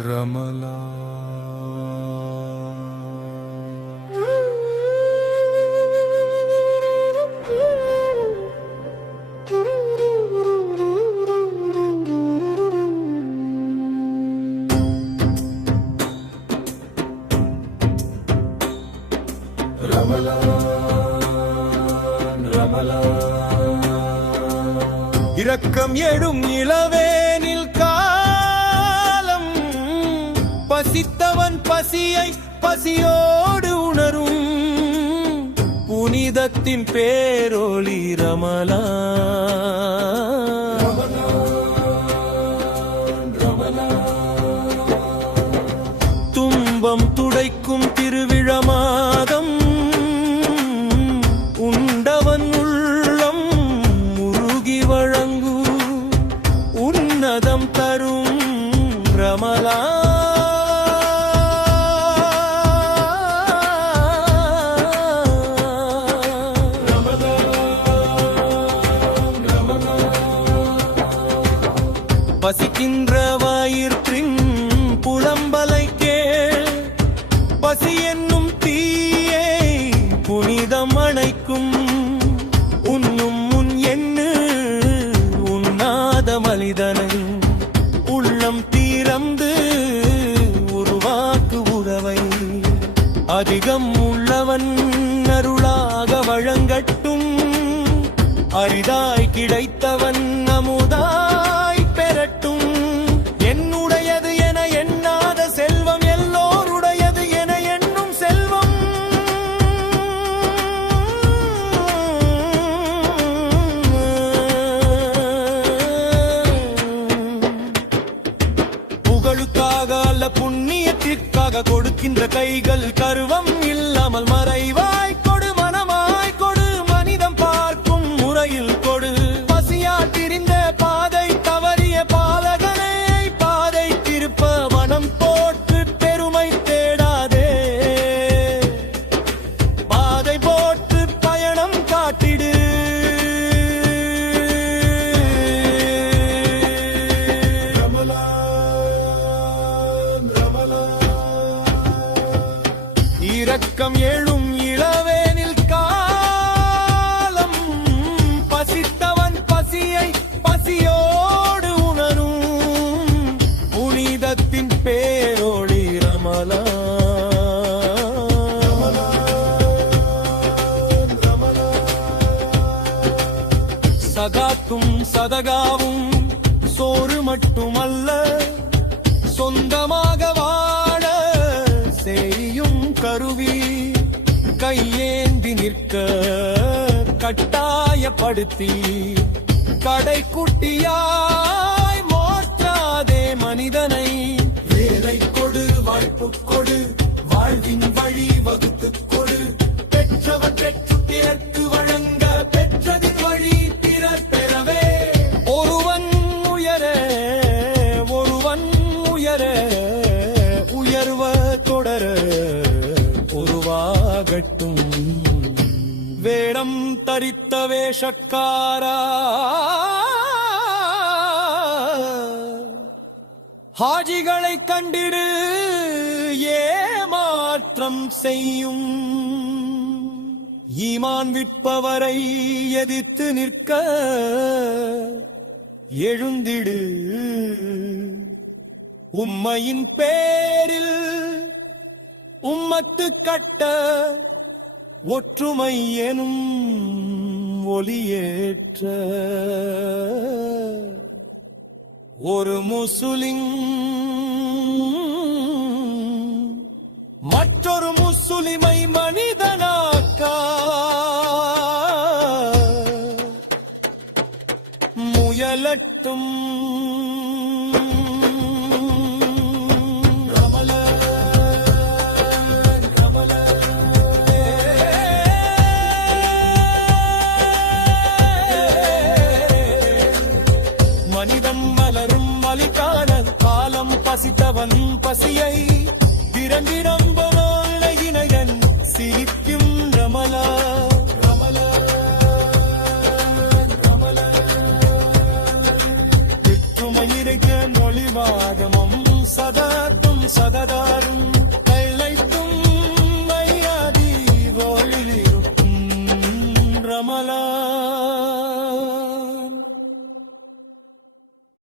ரமலா இரக்கம் எடும் இளவேனில் காலம் பசித்தவன் பசியை பசியோடு உணரும் புனிதத்தின் பேரொளி ரமலா துன்பம் துடைக்கும் திருவிழா மாதம் உண்டவன் உள்ளம் முருகி வழங்கு உன்னதம் தரும் ரமலா பசிக்கின்ற வாயிற்றின் புலம்பலை கேள் பசி என்னும் தீயை புனிதம் அணைக்கும் உன்னும் முன் எண்ணு உண்ணாத மனிதனை உள்ளம் தீரந்து உருவாக்கு உறவை அதிகம் உள்ளவன் அருளாக வழங்கட்டும் அரிதாய் கிடைத்தவன் அமுதாய் பெறட்டும் என்னுடையது என எண்ணாத செல்வம் எல்லோருடையது என எண்ணும் செல்வம் புகழுக்காக அல்ல புண்ணியத்திற்காக கொடுக்கின்ற கைகள் கருவம் இல்லாமல் மறைவாய் கொடு மனமாய் கொடு மனிதம் பார்க்கும் முறையில் கொடு பசியா திரிந்த பாதை தவறிய பாலகனை பாதை திருப்ப மனம் போட்டு பெருமை தேடாதே பாதை போட்டு பயணம் காட்டிடு இரக்கம் எழும் இளவேனில் காலம் பசித்தவன் பசியை பசியோடு உணரும் புனிதத்தின் பேரொளி ரமலா சகாத்தும் சதகாவும் சோறு மட்டுமல்ல சொந்தமாக வாழ செய்யும் கருவி கையேந்தி நிற்க கட்டாயப்படுத்தி கடைக்குட்டியாய் மாற்றாதே மனிதனை வேலை கொடு வாய்ப்பு கொடு வாழ்வின் வழி வகுத்து கொடு பெற்றவன் பெற்று பிறர்க்கு வழங்க பெற்றதின் வழி பிறர் பெறவே ஒருவன் உயர உயர்வ தொடர உருவாகட்டும் வேடம் தரித்த வேஷக்காரா ஹாஜிகளை கண்டிடு ஏமாற்றம் செய்யும் ஈமான் விற்பவரை எதிர்த்து நிற்க எழுந்திடு உம்மையின் பேரில் உம்மத்து கட்ட ஒற்றுமை எனும் ஒளியேற்ற ஒரு முஸ்லிம் மற்றொரு முஸ்லிமை மனிதனாக்கா முயலட்டும் மனிதம் மலரும் மலிகானல் காலம் பசித்தவன் பசியை விரம்பிரம்பனோல் இணையன் சிரிக்கும் ரமலா ரமலா ரமலா திட்டுமயிரைக்க மொழிவாதமும் சதாக்கும் சததாரும் வெள்ளைக்கும் மையாதி ஒளிலிருக்கும் ரமலா